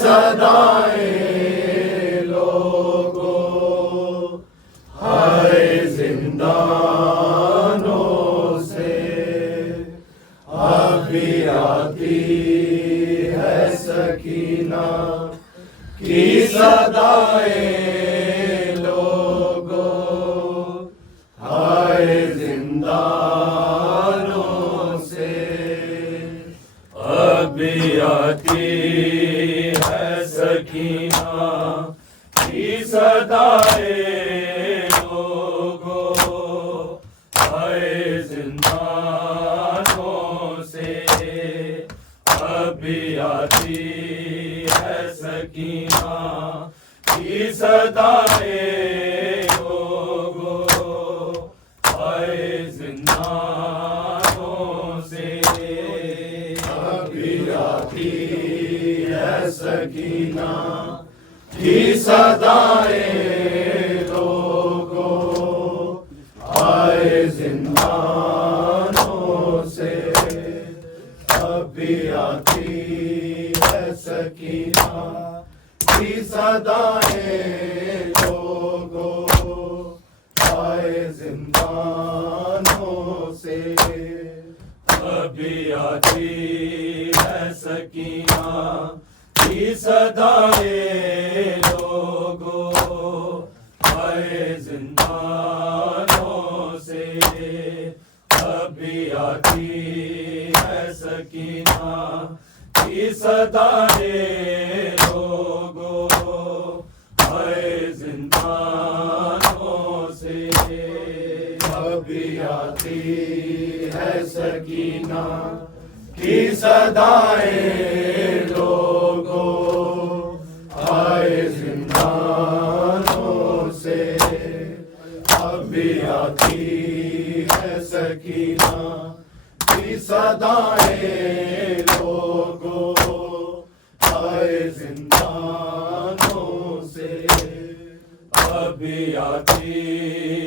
صدائیں لوگوں، ہائے زندہ زندانوں سے اب بھی آتی ہے سکینہ کی صدائیں لوگوں، ہائے زندانوں سے اب بھی آتی ہے سکینہ کی صدائیں لوگوں، ہائے زندانوں سے اب بھی آتی ہے سکینہ کی صدائیں لوگوں، ہائے زندانوں سے اب بھی آتی ہے سکینہ کی صدائیں لوگوں، ہائے زندانوں سے اب بھی آتی ہے سکینہ کی صدائیں لوگوں، ہائے زندانوں سے اب بھی آتی ہے سکینہ کی صدائیں لوگوں، ہائے زندانوں سے اب بھی آتی ہے سکینہ کی صدائیں لوگوں، ہائے زندانوں سے اب بھی آتی ہے سکینہ کی صدائیں لوگوں، ہائے زندانوں سے اب بھی آتی ہے سکینہ کی صدائیں لوگوں، ہائے زندانوں سے اب بھی آتی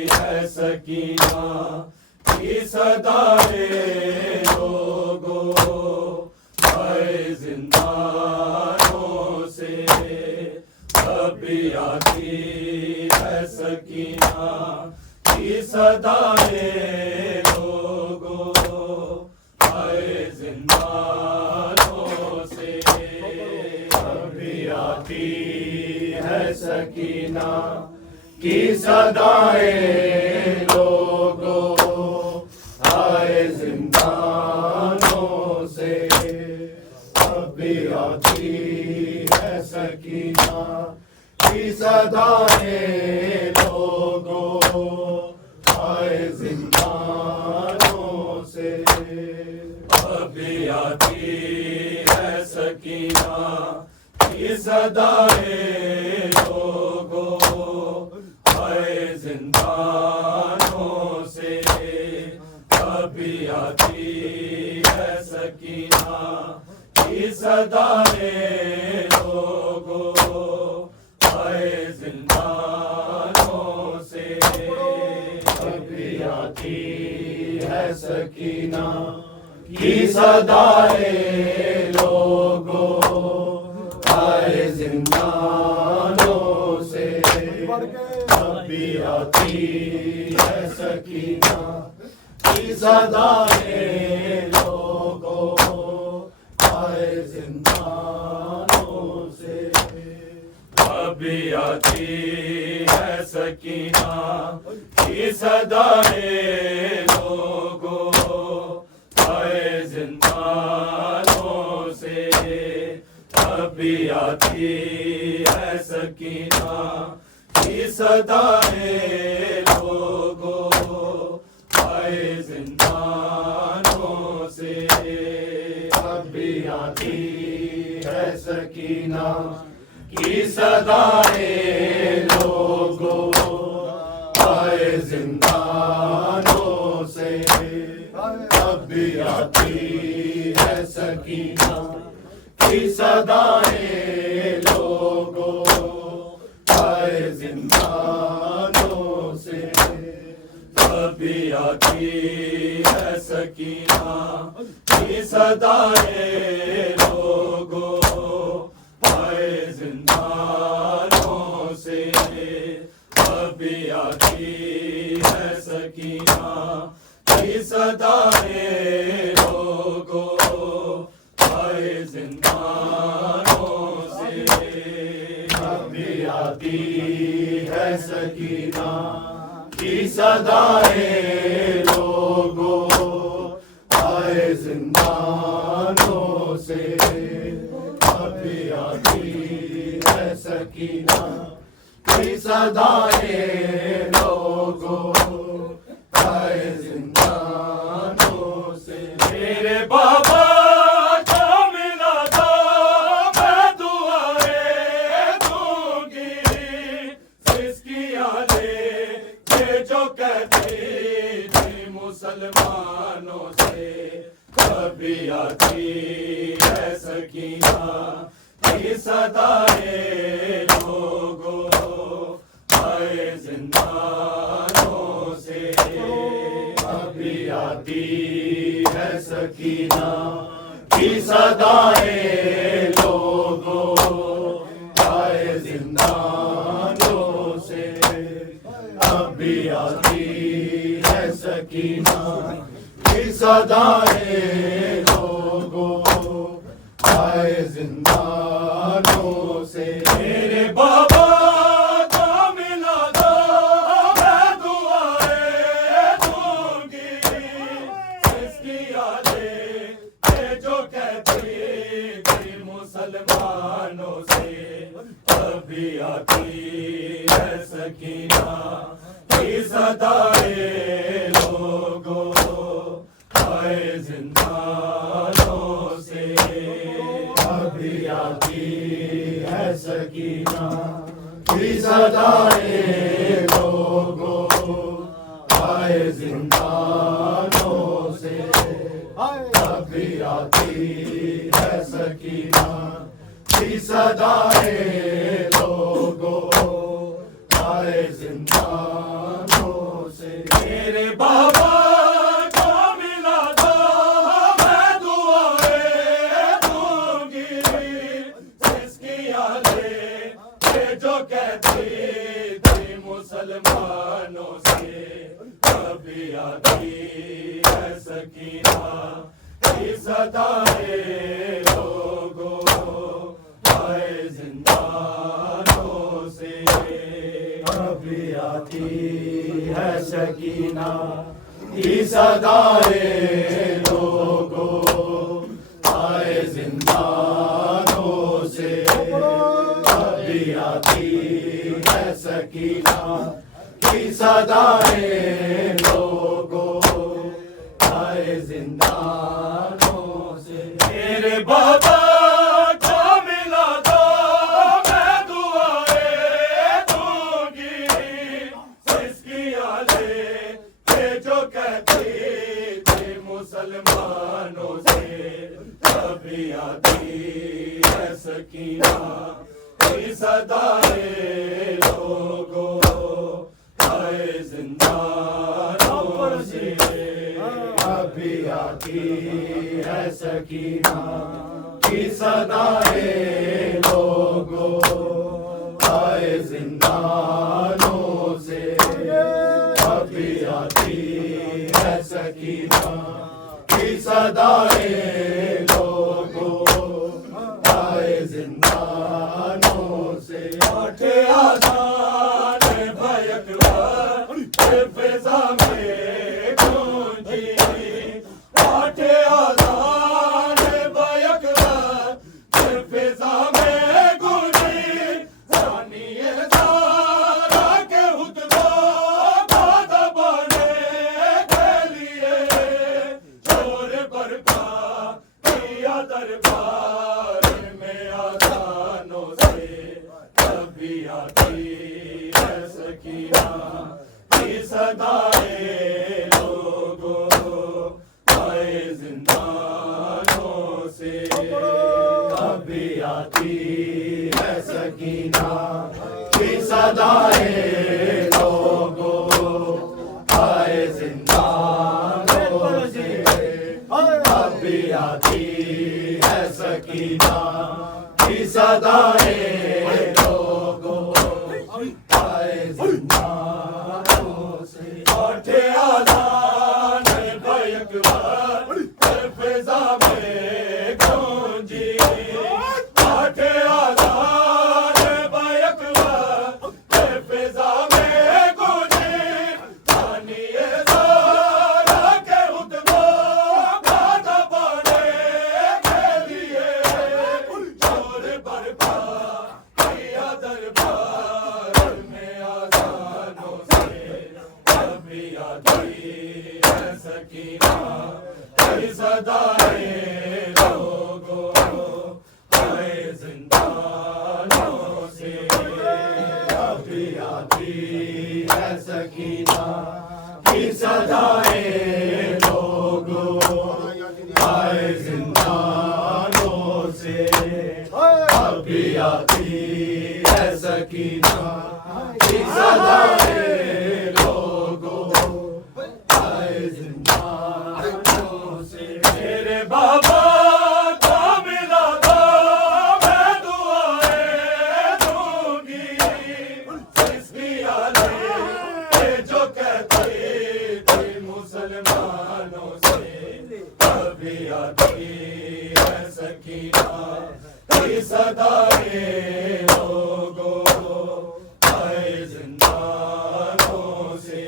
ہے سکینہ کی صدائیں لوگوں، ہائے زندانوں سے اب بھی آتی ہے سکینہ کی صدائیں لوگوں، ہائے زندانوں سے اب بھی آتی ہے سکینہ کی صدائیں لوگوں، ہائے زندانوں سے اب بھی آتی ہے سکینہ کی صدائیں لوگوں، ہائے زندانوں سے اب بھی آتی ہے سکینہ کی صدائیں لوگوں، ہائے زندانوں سے اب بھی آتی ہے سکینہ کی صدائیں لوگوں، ہائے زندانوں سے اب بھی آتی ہے سکینہ کی صدائیں لوگوں، ہائے زندانوں سے اب بھی آتی ہے سکینہ کی صدائیں لوگوں، ہائے زندانوں سے اب بھی آتی ہے سکینہ کی صدائیں لوگوں، ہائے زندانوں سے اب بھی آتی ہے سکینہ کی صدائیں لوگوں، ہائے زندانوں سے اب بھی آتی ہے سکینہ کی صدائیں لوگوں، ہائے زندانوں سے اب بھی آتی ہے سکینہ کی صدائیں لوگوں، ہائے زندانوں سے اب بھی آتی ہے سکینہ کی صدائیں لوگوں، ہائے زندانوں سے اب بھی آتی ہے سکینہ کی صدائیں لوگوں آئے زندانوں سے، ابھی آتی ہے سکینہ کی صدائیں لوگوں آئے زندانوں سے، ابھی آتی ہے سکینہ کی صدائیں لوگوں آئے زندانوں سے۔ میرے بابا کا ملا تھا میں دعائیں دوں گی، جس کی یادیں یہ جو کہتی تھی مسلمانوں سے، کبھی آتی ہے سکینہ کی صدائیں لوگوں آئے زندانوں سے، ابھی آتی ہے سکینہ کی صدائیں لوگوں آئے زندانوں سے، ابھی آتی ہے سکینہ کی صدائیں لوگوں آئے زندانوں سے۔ میرے بابا کا ملا تھا میں دعائیں دوں گی، جس کی یادیں یہ جو کہتی تھی مسلمانوں سے، ابھی آتی ہے سکینہ کی صدائیں لوگوں آئے زندانوں سے، ابھی آتی ہے سکینہ کی صدائیں لوگوں آئے زندانوں سے، ابھی آتی ہے سکینہ کی صدائیں لوگوں آئے زندانوں سے۔ میرے بابا کا ملا تھا میں دعائیں دوں گی، جس کی یادیں یہ جو کہتی تھی مسلمانوں سے، کبھی آتی ہے سکینہ کی صدائیں لوگوں آئے زندانوں سے، ابھی آتی ہے سکینہ کی صدائیں لوگوں آئے زندانوں سے، ابھی آتی ہے سکینہ کی صدائیں لوگوں آئے زندانوں سے۔ میرے بابا کا ملا تھا میں دعائیں دوں گی، جس کی یادیں یہ جو کہتی تھی مسلمانوں سے، ابھی آتی ہے سکینہ کی صدائیں لوگوں آئے زندانوں سے، ابھی آتی ہے سکینہ کی صدائیں لوگوں آئے زندانوں سے، ابھی آتی ہے سکینہ کی صدائیں لوگوں آئے زندانوں سے۔ آٹھے آذان بیکبر فضا میں گونجی، آٹھے آذان بیکبر فضا میں گونجی، ثانیہ زہرا کے خطبہ باد بانے کے لیے شور برپا کیا دربار میں آذانوں سے، ابھی آتی ہے سکینہ کی صدائیں لوگوں آئے زندانوں سے، ابھی آتی ہے سکینہ کی صدائیں لوگوں آئے زندانوں سے، ابھی آتی ہے سکینہ کی صدائیں لوگوں آئے زندانوں سے۔ آٹھے آذان بیک وقت فضا میں گونجی آٹھے آذان بیک وقت فضا میں گونجی پانی زہرا کے خطبوں کا دبانے کے لیے شور برپا کیا دربار میں آذانوں سے ابھی آتی ہے سکینہ کی صدائے لوگوں آئے زندانوں سے ابھی آتی ہے سکینہ کی صدائے لوگوں آئے زندانوں سے ابھی آتی ہے سکینہ کی صدائے لوگوں آئے زندانوں سے میرے بابا کو ملا تھا میں دعائیں دوں گی اس کی علی جو کہتی تھی مسلمانوں سے ابھی آتی ہے سکینہ کی صدائے لوگوں آئے زندانوں سے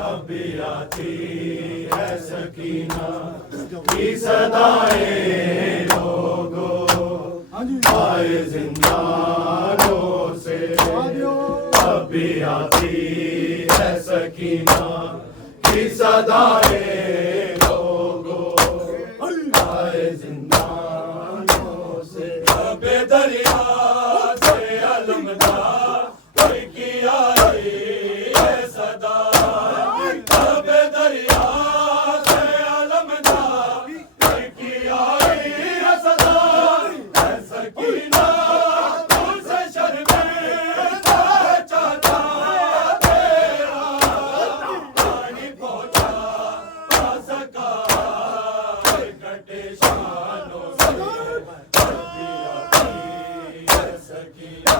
ابھی آتی ہے سکینہ کی صدائے لوگوں آئے زندانوں سے ابھی آتی ہے سکینہ کی صدائے لوگوں آئے زندانوں سے بے دریا سے علمدار کوئی کی آئی ہے صدا بے دریا سے علمدار کوئی کی آئی ہے صدا ہے سکینہ تم سے شرمندہ ہے چاچا تیرا پانی پہنچا آ سکا کٹے شانوں سے ابھی آتی ہے سکینہ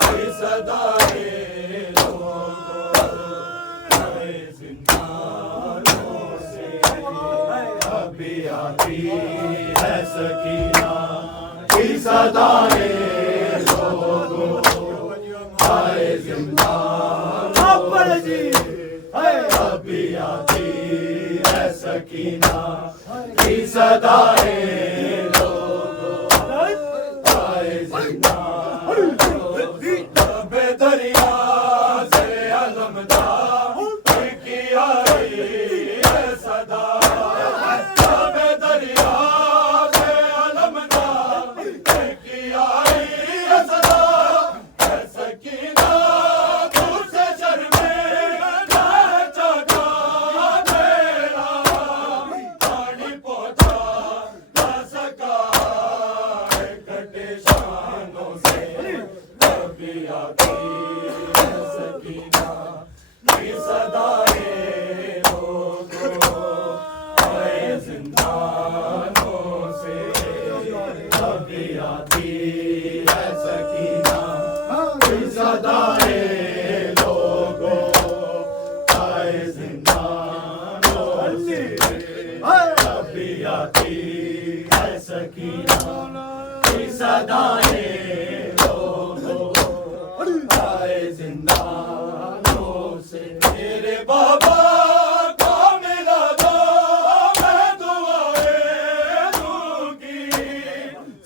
کی صدائے لوگوں آئے زندانوں سے ابھی آتی ہے سکینہ کی صدائے لوگوں آئے زندانوں سے ابھی آتی ہے سکینہ کی صدائے لوگوں آئے زندانوں سے بے دریا سے علمدار کی آئی ہے صدا بے دریا سے علمدار کی آئی ہے صدا ہے سکینہ تم سے شرمندہ ہے چاچا تیرا پانی پہنچا نہ سکا ہے کٹے شانوں سے ابھی آتی ہے سکینہ کی صدائے لوگوں آئے زندانوں سے ابھی آتی ہے سکینہ کی صدائے لوگوں آئے زندانوں سے ابھی آتی ہے سکینہ کی صدائے لوگوں آئے زندانوں سے میرے بابا کو ملا دو میں دعائیں دوں گی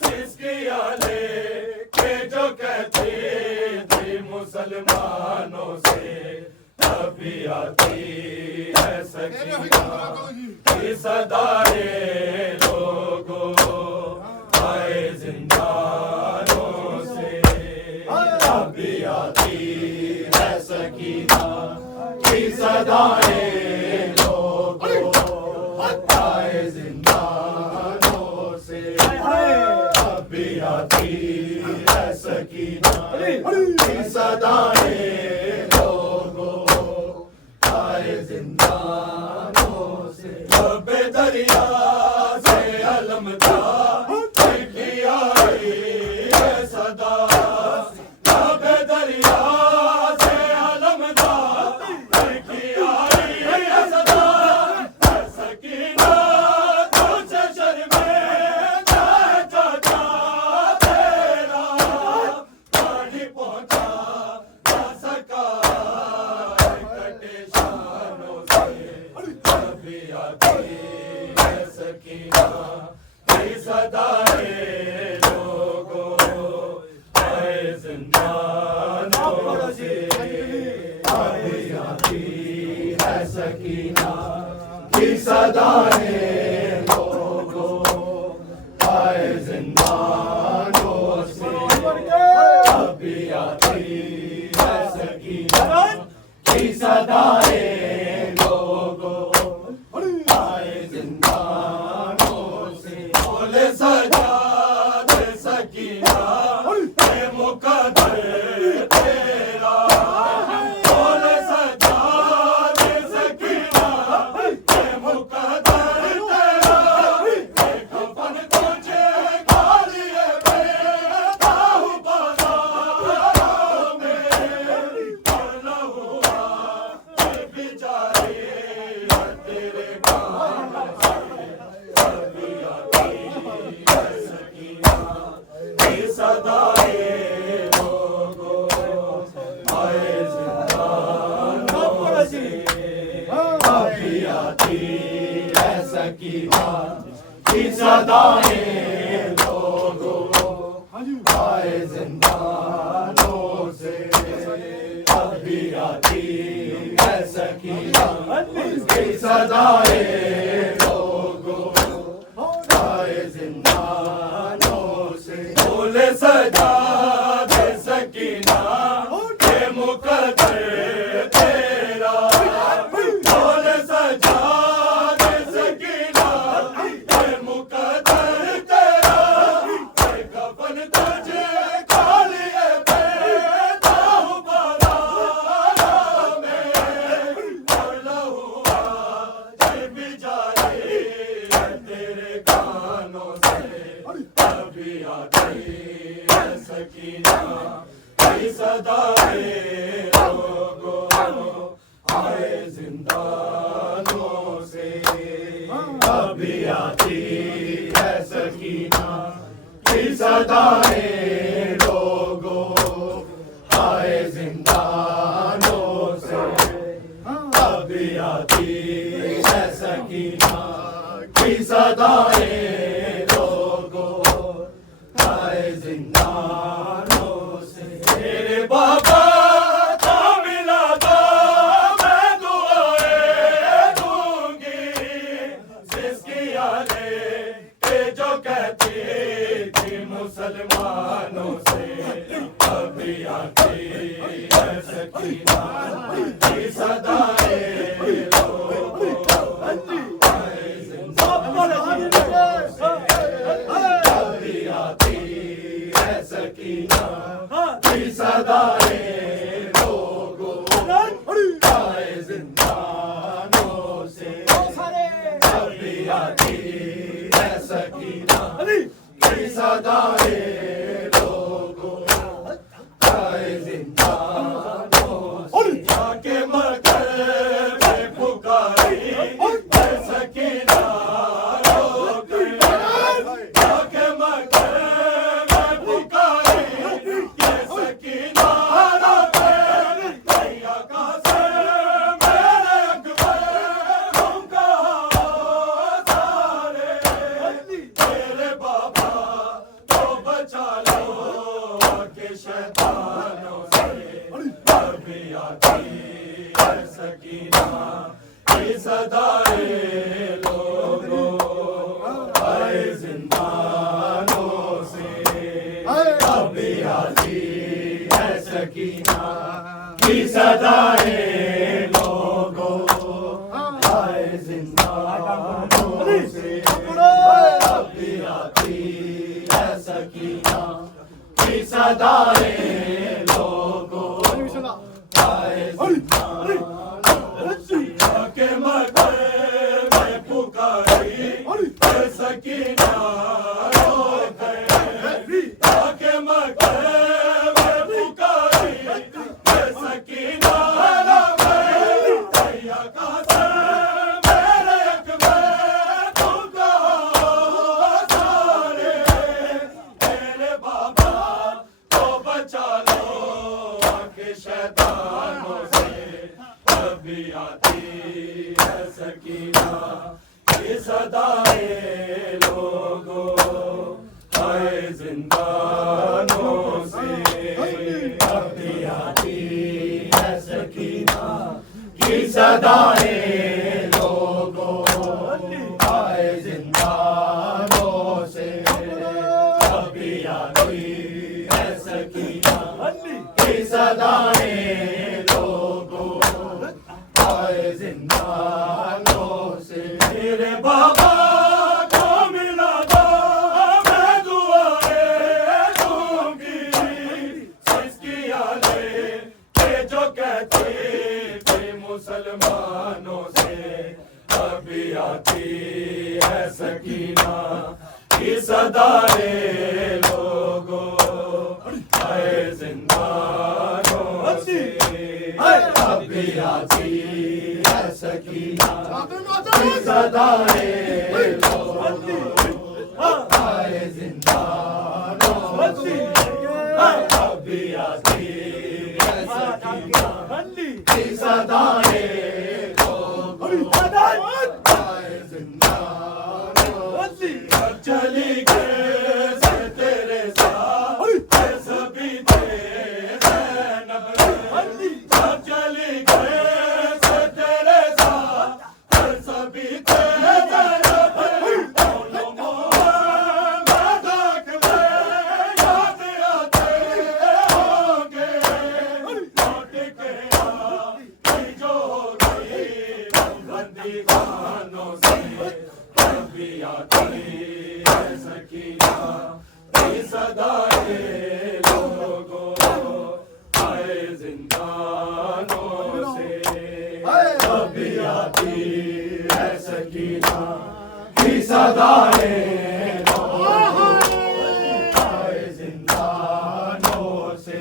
جس کی علی کہ جو کہتی تھی مسلمانوں سے ابھی آتی ہے سکینہ کی صدائے لوگوں آئے زندانوں سے ابھی آتی ہے سکینہ کی صدائے لوگوں آئے زندانوں سے ابھی آتی ہے سکینہ کی صدائے لوگوں آئے زندانوں سے بے دریا سے علمدار کی آئی ہے صدا بے دریا سے علمدار کی سکینہ کی صدائے لوگوں آئے زندانوں سے ابھی آتی ہے سکینہ کی صدائے لوگوں آئے زندانوں سے ابھی آتی ہے سکینہ کی صدائے لوگوں آئے زندانوں سے بولے سجاد سکینہ اے مقدر تیرا بولے سجاد سکینہ اے مقدر تیرا اے کفن تجھے گالیے بیٹھا ہوں بازاروں میں پڑھنا ہوا اے بیچارے تیرے کام سے ابھی آتی ہے سکینہ کی صدائے لوگوں آئے زندانوں سے ابھی آتی ہے سکینہ کی صدائے لوگوں آئے زندانوں سے ابھی آتی ہے سکینہ کی صدائے لوگوں آئے زندانوں سے بولے سجاد سکینہ اے مقدر تیرا بولے سجاد سکینہ اے مقدر تیرا اے کفن تجھے کھالیے بیٹھا ہوں بازاروں میں پڑھنا ہوا اے بیچارے تیرے کانوں سے ابھی آتی ہے سکینہ کی صدائے لوگوں آئے زندانوں سے ابھی آتی ہے سکینہ کی صدائے لوگوں آئے زندانوں سے ابھی آتی ہے سکینہ کی صدائے لوگوں آئے زندانوں سے تیرے بابا کا ملا تھا میں دعائیں دوں گی سسکیاں لے کے جو کہتی تھی مسلمانوں سے ابھی آتی ہے سکینہ کی صدائے لوگوں آئے زندانوں سے ابھی آتی ہے سکینہ کی صدائے لوگوں آئے زندانوں سے ابھی آتی ہے سکینہ کی صدائے لوگوں آئے زندانوں سے جا کے مگر میں پکاری ہے سکینہ رو کے جا کے مگر میں پکاری ہے سکینہ رو کے بھیا کا سر میرے اکبر تم کہاں سارے تیرے بابا تو بچا لو کہ شیطانوں سے ابھی آتی ہے سکینہ کی صدائے لوگوں آئے زندانوں سے ابھی آتی ہے سکینہ کی صدائے لوگوں آئے زندانوں سے ابھی آتی ہے سکینہ کی صدائے لوگوں آئے زندانوں سے کے مگر میں پکاری ہے سکینہ رو گئے کے مگر میں پکاری ہے سکینہ رو گئے بھیا کا سر میرے اکبر تم کہاں سارے میرے بابا تو بچا لو کہ شیطانوں سے ابھی آتی ہے سکینہ کی صدائے لوگوں آئے زندانوں سے اب بھی آتی ہے سکینہ کی صدائے لوگوں آئے زندانوں سے اب بھی آتی ہے سکینہ کی صدائے لوگوں آئے زندانوں سے میرے بابا کو ملا تھا میں دعائیں دوں گی جس کی آلے کہ جو کہتے تھے مسلمانوں سے ابھی آتی ہے سکینہ کی صدائے لوگوں آئے زندانوں سے ابھی آتی ہے سکینہ کی صدائے لوگوں آئے زندانوں سے ابھی آتی ہے سکینہ کی صدائے لوگوں آئے زندانوں سے چلی گئے سے تیرے ساتھ سبھی تھے زینب جب چلی گئے سے تیرے ساتھ سبھی تھے زینب دونوں محمد اکبر یاد آتے ہوں گے لوٹ کے آئی جو ہوگی بندی خانوں سے ابھی آتی ہے سکینہ کی صدائے لوگوں آئے زندانوں سے ابھی آتی ہے سکینہ کی صدائے لوگوں آئے زندانوں سے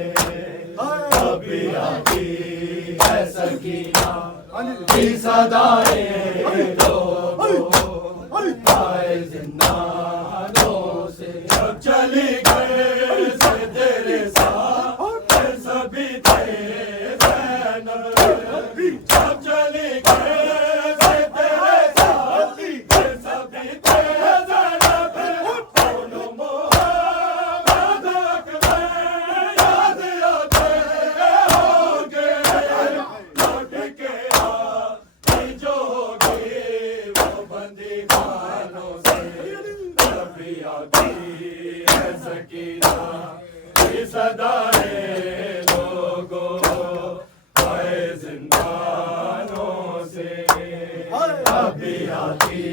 ابھی آتی ہے سکینہ کی صدائے لوگوں آئے زندانوں سے جب چلی گئے سے تیرے ساتھ سبھی تھے زینب جب چلی گئے سے تیرے ساتھ سبھی تھے زینب دونوں محمد اکبر یاد آتے ہوں گے لوٹ کے آئی جو ہوگی وہ بندی خانوں سے ابھی آتی ہے سکینہ کی صدائے لوگوں آئے زندانوں سے ابھی آتی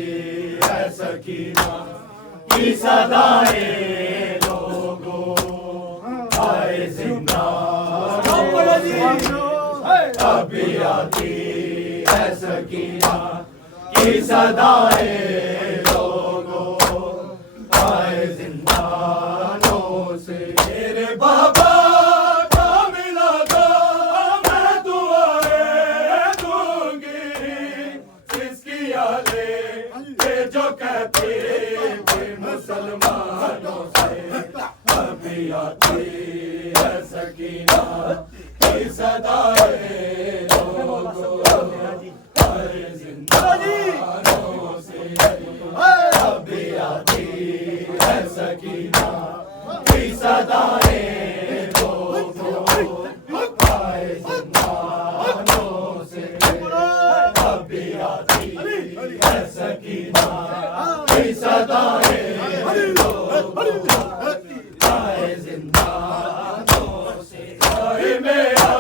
ہے سکینہ کی صدائے لوگوں آئے زندانوں سے ابھی آتی ہے سکینہ کی صدائے لوگوں آئے زندانوں سے میرے بابا کو ملا تھا میں دعائیں دوں گی جس کی آلے کہ جو کہتے تھے مسلمانوں سے ابھی آتی ہے سکینہ کی صدائے لوگوں آئے زندانوں سے ابھی آتی ہے سکینہ کی صدائے لوگوں آئے زندانوں سے ابھی آتی ہے سکینہ کی صدائے لوگوں آئے زندانوں سے میرا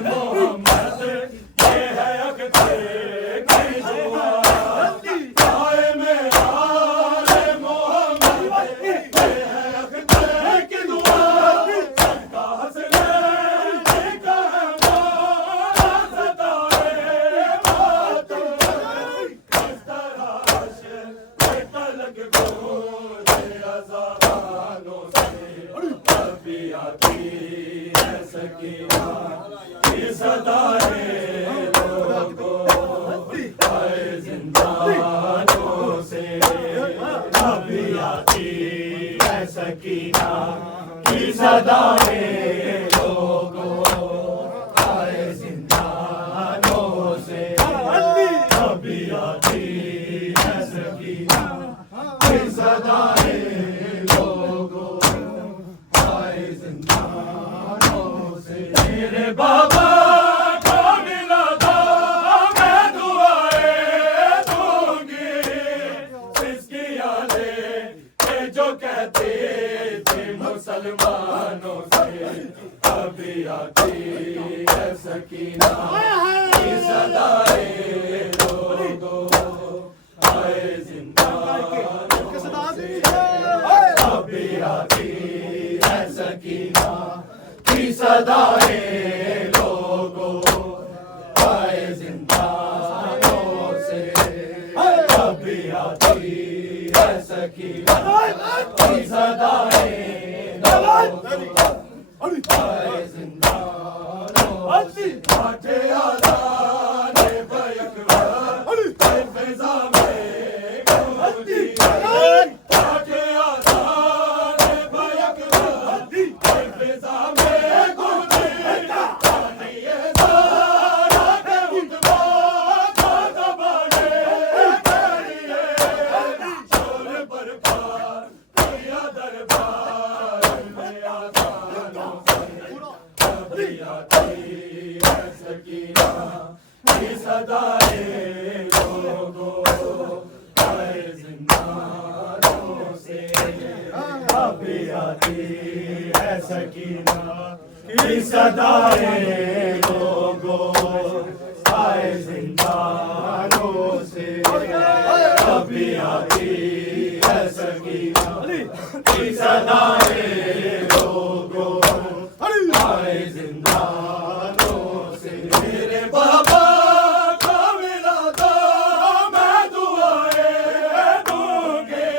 محمد یہ ہے اختر کی دعا آئے میرا محمد یہ ہے اختر کی دعا کا حسنین کا ہے مولا صدائے ماتم اس طرح سے تلک گوزے عذابانوں سے ابھی آتی ہے سکینہ کی صدائے لوگوں آئے زندانوں سے ابھی آتی ہے سکینہ کی صدائے لوگوں آئے زندانوں سے ابھی آتی ہے صدائیں لوگوں آئے زندانوں سے ابھی آتی ہے سکینہ کی صدائیں لوگوں آئے زندانوں سے آٹھے آزاد بیک فضا میں گونجی آٹھے آزاد بیک فضا میں گونجی پانی سارا کے اتبا کا زمانے کریے شور برپار کیا دربار میں آزادوں سے ابھی آتی ہے سکینہ کی صدائیں لوگوں آئے زندانوں سے ابھی آتی ہے سکینہ کی صدائیں لوگوں آئے زندانوں سے ابھی آتی ہے سکینہ کی صدائیں لوگوں آئے زندانوں سے میرے بابا کا ملا تھا میں دعائیں دوں گی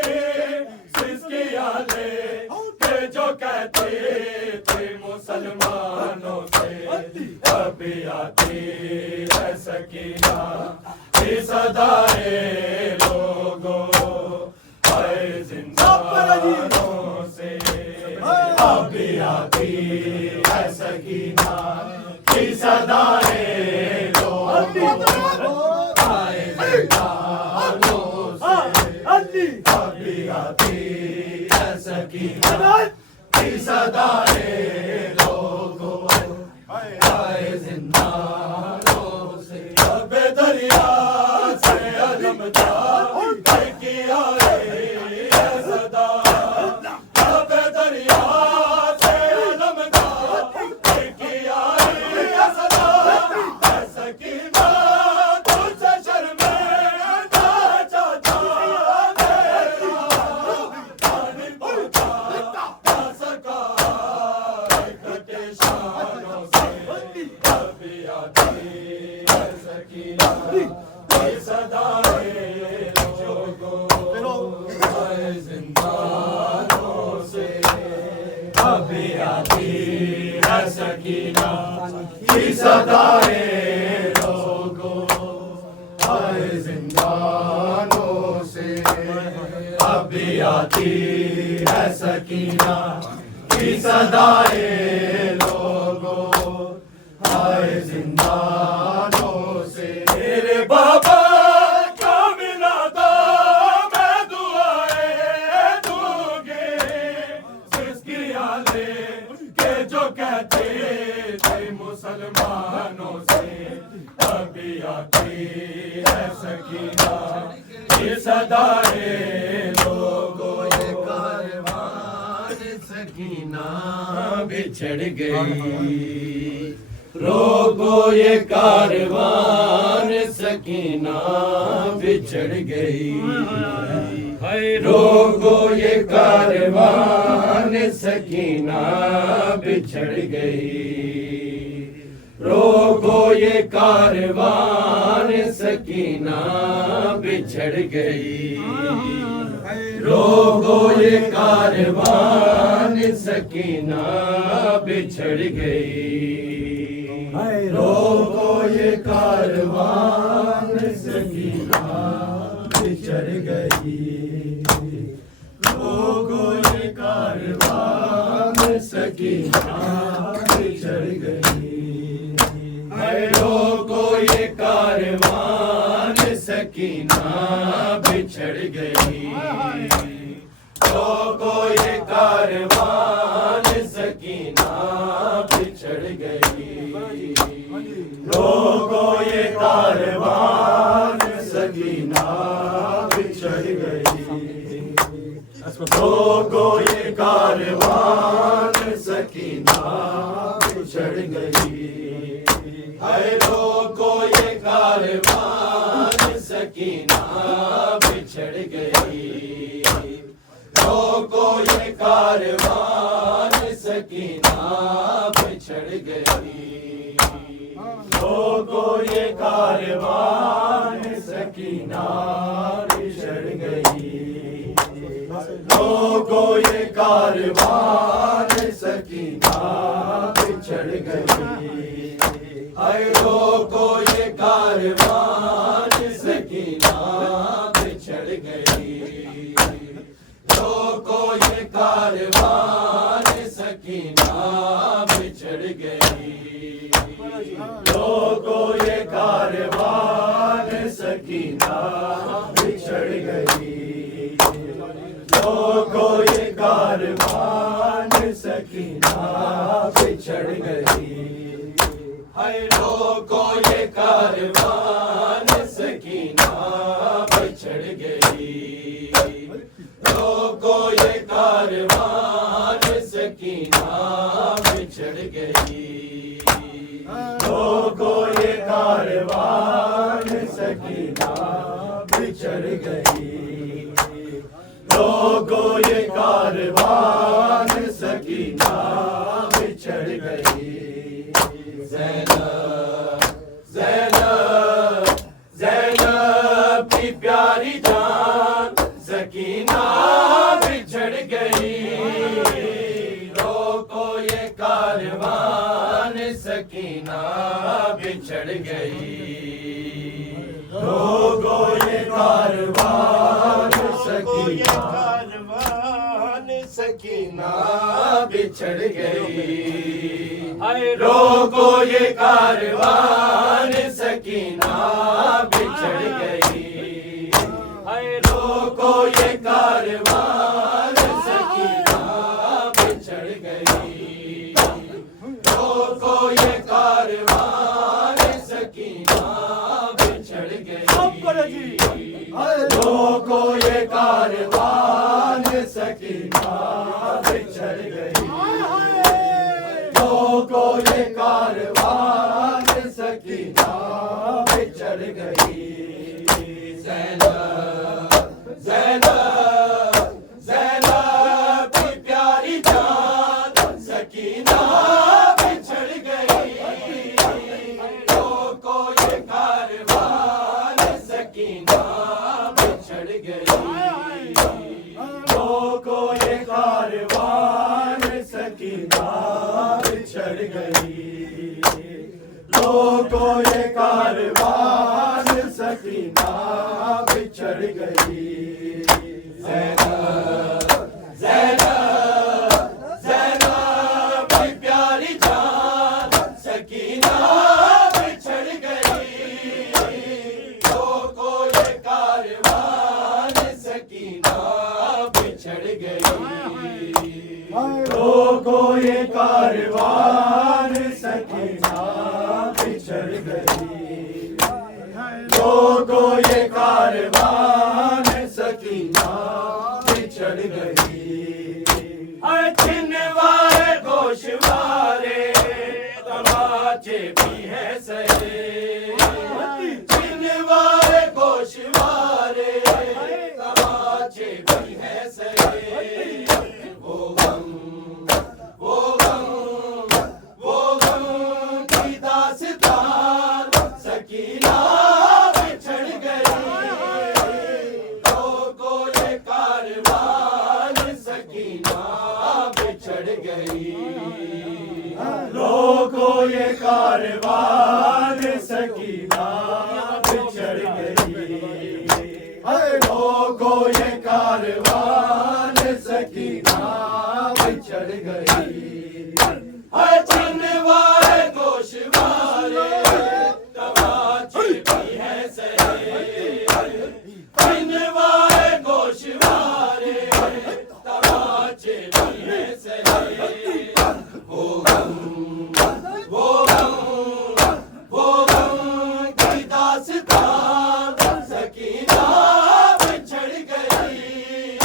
سسکیاں لے کہ جو کہتے تھے مسلمانوں سے ابھی آتی ہے سکینہ کی صدائیں لوگوں آئے زندانوں سے ابھی آتی ہے سکینہ کی صدائیں لوگوں آئے زندانوں سے ابھی آتی ہے سکینہ کی صدائیں لوگوں آئے زندانوں سے اب دریا سے علمدار کیا ہے صدا اب دریا سے علمدار کیا ہے صدا سکینہ تجھ سے شرمندہ چاچا میرا پانی پہنچا نہ سکا کٹے شانوں سے ابھی آتی ہے سکینہ کی صدائیں لوگوں آئے زندانوں سے ابھی آتی ہے سکینہ کی صدائیں لوگوں آئے زندانوں سے ابھی آتی ہے سکینہ کی صدائیں لوگوں آئے زندانوں سے میرے بابا کا ملا تھا میں دعائیں دوں گی سسکیاں لے کہ جو کہتے تھے مسلمانوں سے ابھی آتی ہے سکینہ کی صدائیں لوگوں یہ کاروان سکینہ بچھڑ گئی روگو یہ کاروان سکینہ بچھڑ گئی روگو یہ کاروان سکینہ بچھڑ گئی روگو یہ کاروان سکینہ بچھڑ گئی روگو یہ کاروان سکینہ بچھڑ گئی روگو یہ کاروان سکینہ بچھڑ گئی روگو یہ کاروان سکینہ بچھڑ گئی روگو یہ کاروان سکینہ بچھڑ گئی روگو یہ کاروان سکینہ بچھڑ گئی روگو یہ کاروان سکینہ بچھڑ گئی روگو یہ کاروان سکینہ بچھڑ گئی روگو یہ کاروان سکینہ بچھڑ گئی روگو یہ کاروان سکینہ بچھڑ بچھڑ گئی لوگوں یہ کاروان سکینہ بچھڑ گئی لوگوں یہ کاروان سکینہ بچھڑ گئی اے لوگوں یہ کاروان سکینہ بچھڑ گئی لوگوں یہ کاروان سکینہ بچھڑ گئی لوگوں یہ کاروان سکینہ بچھڑ گئی لوگوں یہ کاروان سکینہ بچھڑ گئی ہائے لوگوں یہ کاروان سکینہ بچھڑ گئی لوگوں یہ کاروان سکینہ بچھڑ گئی لوگوں یہ کاروان سکینہ بچھڑ گئی لوگوں یہ کاروان سکینہ بچھڑ گئی زینب زینب زینب کی پیاری جان سکینہ بچھڑ گئی لوگوں یہ کاروان سکینہ بچھڑ گئی لوگوں یہ کاروان سکینہ بچھڑ گئی لوگوں یہ کاروان سکینہ بچھڑ گئی لوگوں یہ کاروان سکینہ بچھڑ گئی لوگوں یہ کاروان سکینہ بچھڑ گئی لوگوں یہ کاروان سکینہ بچھڑ گئی لوگوں یہ کاروان سکینہ بچھڑ گئی زینب زینب زینب کی پیاری جان سکینہ بچھڑ گئی لوگوں یہ کاروان سکینہ بچھڑ گئی لوگوں یہ کاروان سکینہ بچھڑ گئی لوگوں یہ کاروان سکینہ بچھڑ گئی زینب زینب زینب کی پیاری جان سکینہ بچھڑ گئی لوگوں یہ کاروان سکینہ بچھڑ گئی لوگوں یہ کاروان سکینہ بچھڑ گئی لوگوں یہ کاروان سکینہ بچھڑ گئی چھنوارے گوشوارے تماچے بھی ہیں سہے چھنوارے گوشوارے تماچے بھی ہیں سہے وہ غم کی داستان سکینہ بچھڑ گئی لوگوں یہ کاروان سکینہ بچھڑ گئی لوگوں یہ کاروان سکینہ بچھڑ گئی لوگوں یہ کاروان سکینہ بچھڑ گئی چھنوارے گوشوارے تماچے بھی ہیں سہے چھنوارے گوشوارے تماچے بھی ہیں سہے وہ غم کی داستان سکینہ بچھڑ گئی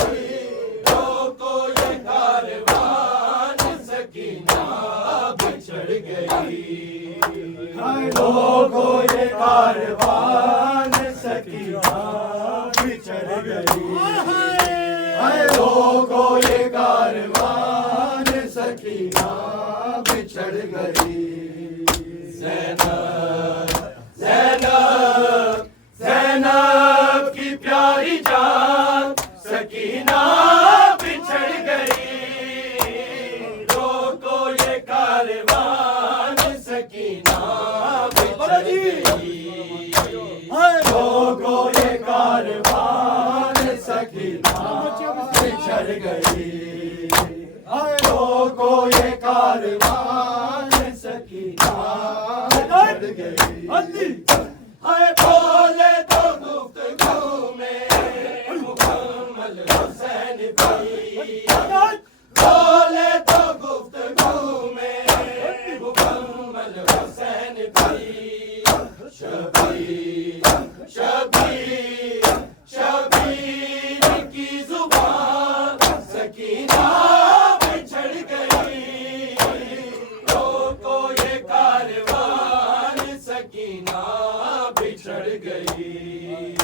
لوگوں یہ کاروان سکینہ بچھڑ گئی لوگوں یہ کاروان سکینہ بچھڑ گئی لوگوں یہ کاروان سکینہ بچھڑ گئی سکینہ بچھڑ گئی روکو یہ کاروان سکینہ بچھڑ گئی روکو یہ کاروان سکینہ بچھڑ گئی روکو یہ کاروان سکینہ بچھڑ گئی بولے تو گفتگو میں مکمل حسین بھی بولے تو گفتگو میں مکمل حسین بھی شبیر شبیر شبیر کی زبان سکینہ بچھڑ گئی روکو یہ کاروان سکینہ بچھڑ گئی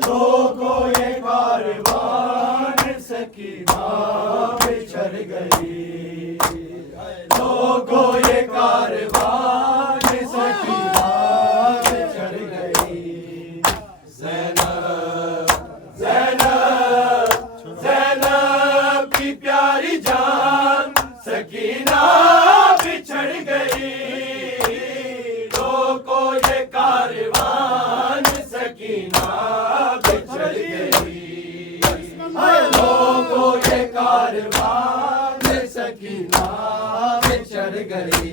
لوگو یہ کاروان سکینہ بچھڑ گئی لوگو یہ کاروان سکینہ بچھڑ گئی زینب زینب زینب کی پیاری جان سکینہ بچھڑ گئی روکو یہ کاروان سکینہ بچھڑ گئی لوگو یہ کاروان سکینہ بچھڑ گئی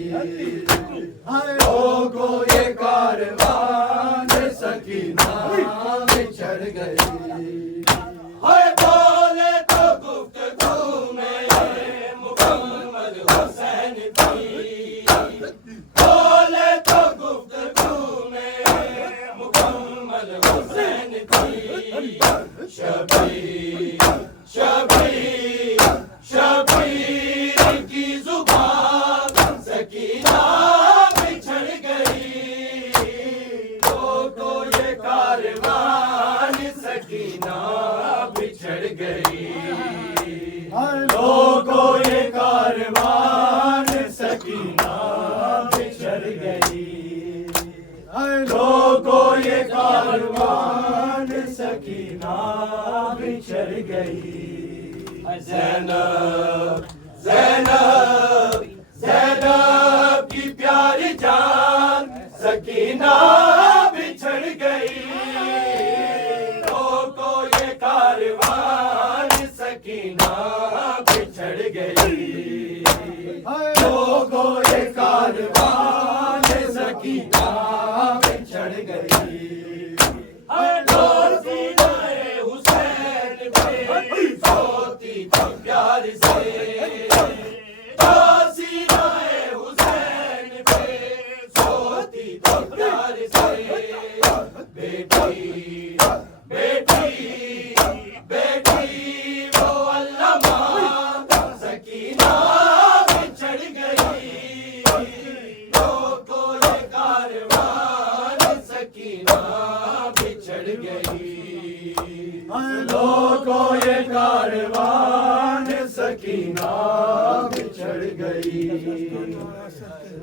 لوگو یہ کاروان سکینہ بچھڑ گئی بولے تو گفتگو میں مکمل حسین تھی بولے تو گفتگو میں مکمل حسین تھی شبیر شبیر شبیر کی زبان سکینہ بچھڑ گئی روکو یہ کاروان سکینہ بچھڑ گئی لوگو یہ کاروان سکینہ بچھڑ گئی لوگو یہ کاروان سکینہ بچھڑ گئی زینب زینب زینب کی پیاری جان سکینہ بچھڑ گئی روکو یہ کاروان سکینہ بچھڑ گئی لوگو یہ کاروان سکینہ بچھڑ گئی سینہ حسین پہ سوتی تھی پیار سے سینہ حسین پہ سوتی تھی پیار سے بیٹی بیٹی بیٹی وہ علامہ سکینہ بچھڑ گئی روکو یہ کاروان سکینہ بچھڑ گئی لوگو یہ کاروان سکینہ بچھڑ گئی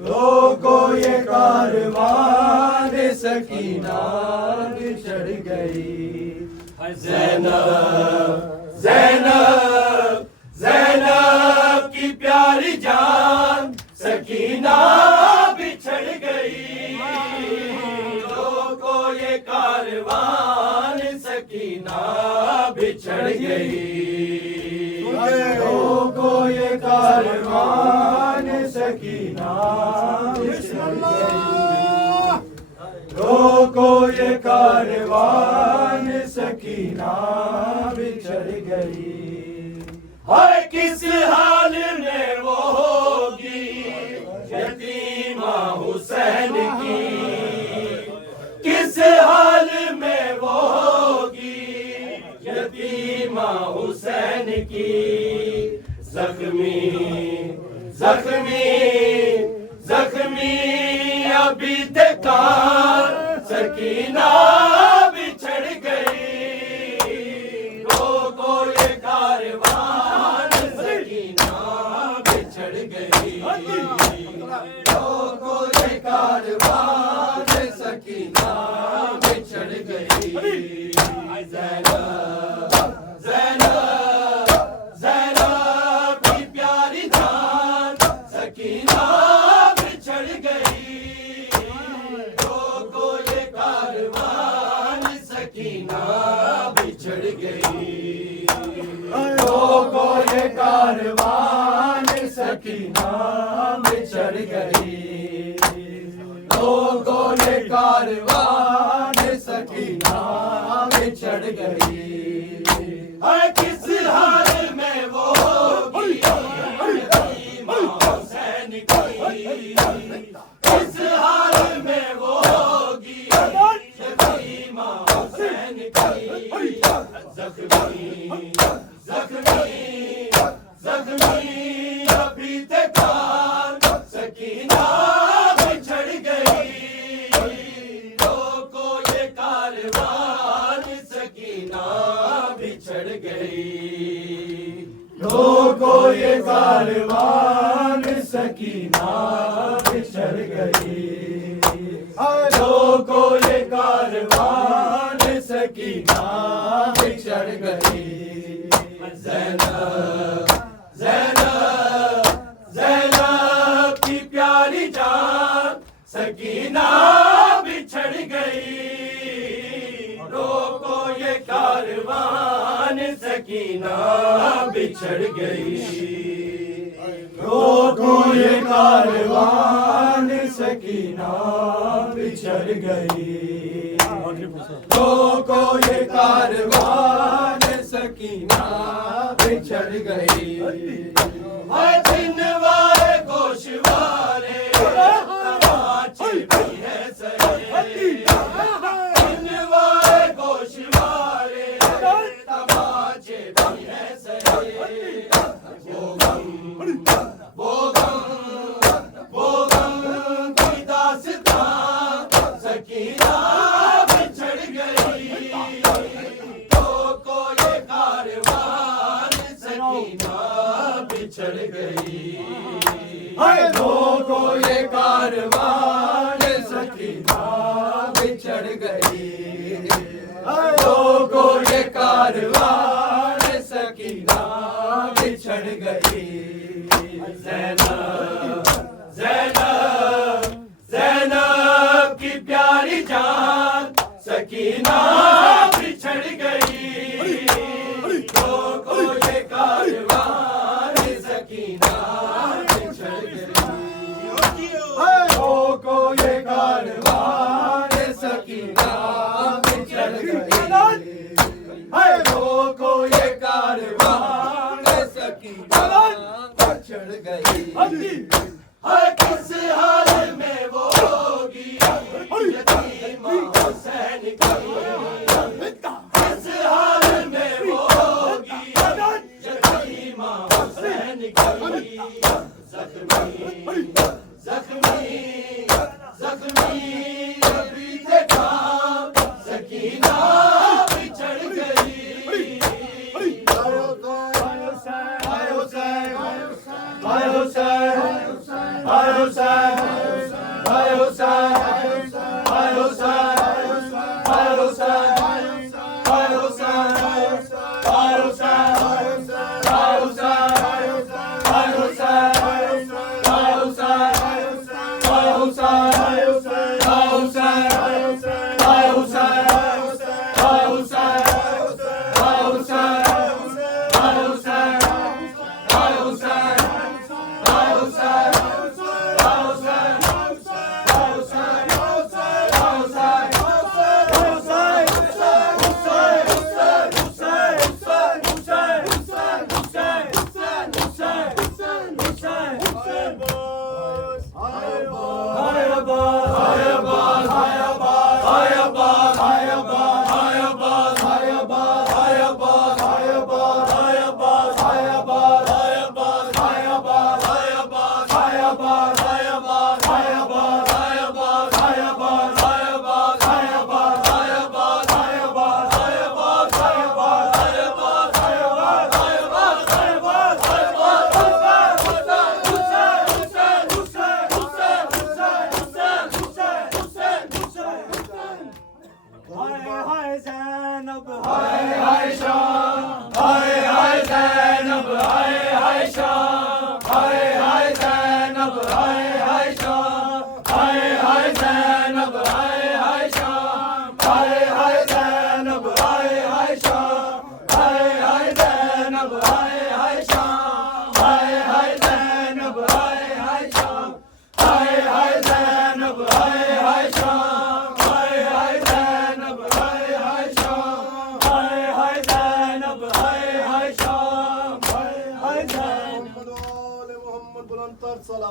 لوگو یہ کاروان سکینہ بچھڑ گئی زینب زینب زینب کی پیاری جان سکینہ بچھڑ گئی لوگو یہ کاروان سکینہ بچھڑ گئی لوگو یہ کاروان سکینہ بچھڑ گئی لوگو یہ کاروان سکینہ بچھڑ گئی ہر کس حال میں وہ ہوگی یتیمہ حسین کی کس حال میں وہ ہوگی یتیمہ حسین کی زخمی زخمی زخمی ابھی تکار سکینہ بچھڑ گئی روکو یہ کاروان سکینہ بچھڑ گئی روکو یہ کاروان سکینہ بچھڑ گئی زینب زینب سکینہ بچھڑ گئی، روکو یہ کاروان سکینہ بچھڑ گئی، روکو یہ کاروان سکینہ بچھڑ گئی، کس حال میں وہ ہوگی یتیمہ حسین کی، کس حال میں وہ ہوگی یتیمہ حسین کی، زخمی زخمی زخمی ابھی تکار سکینہ بچھڑ گئی، روکو یہ کاروان سکینہ بچھڑ گئی، روکو یہ کاروان سکینہ بچھڑ گئی، روکو یہ کاروان سکینہ بچھڑ گئی، زینب زینب زینب کی پیاری جان سکینہ بچھڑ گئی، روکو یہ کاروان سکینہ بچھڑ گئی، روکو یہ کاروان سکینہ بچھڑ گئی، روکو یہ کاروان سکینہ بچھڑ گئی، جنوارے گوشوارے تماچے بھی ہے سہے، جنوارے گوشوارے تماچے بھی ہے سہے، وہ غم کی داستان سکینہ بچھڑ گئی، روکو یہ کاروان سکینہ بچھڑ گئی، روکو یہ کاروان سکینہ بچھڑ گئی، روکو یہ کاروان سکینہ بچھڑ گئی، زینب زینب زینب کی پیاری جان سکینہ بچھڑ گئی، روکو یہ کاروان سکینہ بچھڑ گئی، روکو یہ کاروان سکینہ بچھڑ گئی، روکو یہ کاروان سکینہ بچھڑ گئی، کس حال میں وہ ہوگی یتیمہ حسین کی، کس حال میں وہ ہوگی یتیمہ حسین کی، زخمی زخمی زخمی ابھی تکار سکینہ بچھڑ گئی،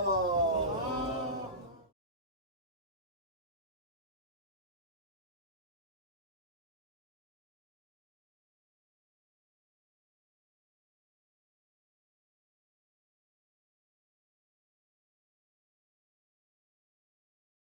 زندہ باد